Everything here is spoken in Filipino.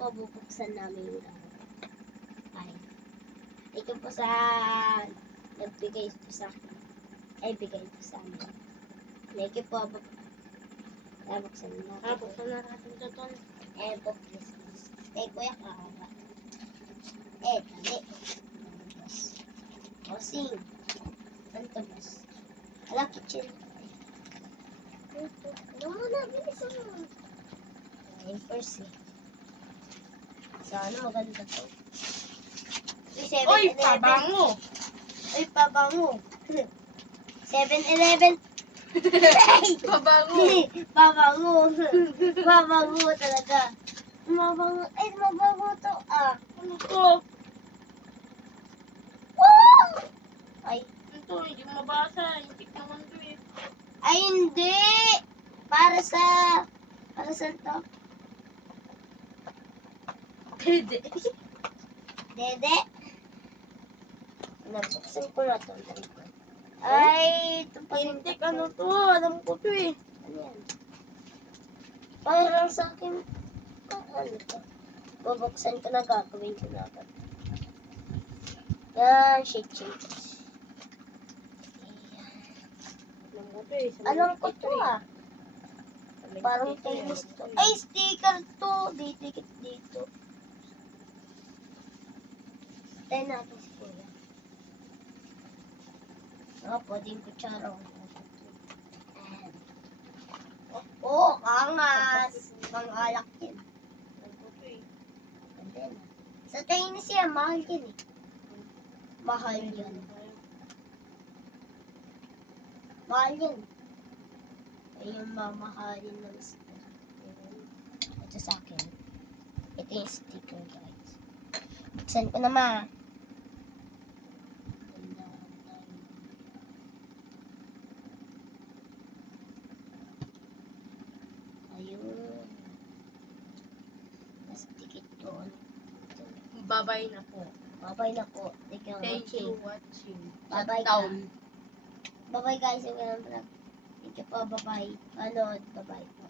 po bubuksan namin yung ay. Ito po sa nagbigay po sa akin. Ay, bigay po sa amin. Ito po bubuksan natin. Buksan na natin ito, Ton. Eh, po Christmas. Kay Kuya Kakaba. Dali. Bossing. Ano to, boss? Ala, kitchen. Ano mo na, bilis mo. Ayun, first eh. Sana maganda to. Uy, pabango! Uy, pabango. 7-Eleven. Pabango! Pabango. Pabango talaga. Mabango. Ay, mabango to. Ah. Ano to? Wow! Ay. Ito, hindi mo mabasa. Hindi naman to eh. Ay, hindi. Para saan to? Dede. Dede. Nabuksan ko na to. Ay, ito pa rin. Hintik, ano to? Alam ko to eh. Ano yan? Parang sa akin. Ano to? Bubuksan ko na, gagawin ko na agad. Yan, shake. Alam ko to eh. Alam ko to ah. Parang tennis to. Ay, sticker to. Didikit dito. Tayo natin si Kuya. Pwedeng kutsara. Oh, kangas. Mangalak din. Alam ko to eh. Ganda na. Sa tennis yan, mahal din eh. Mahal yan. Mahal yan. Ay, yung mamahalin ng sticker. Ito sa akin. Ito yung sticker, guys. Buksan ko naman. Ayun. Mas dikit doon. Babay na po. Bye-bye na po. Thank you for Thank you watching. watching. Bye-bye Shutdown. Bye-bye guys. Thank you po. Bye-bye. Bye-bye.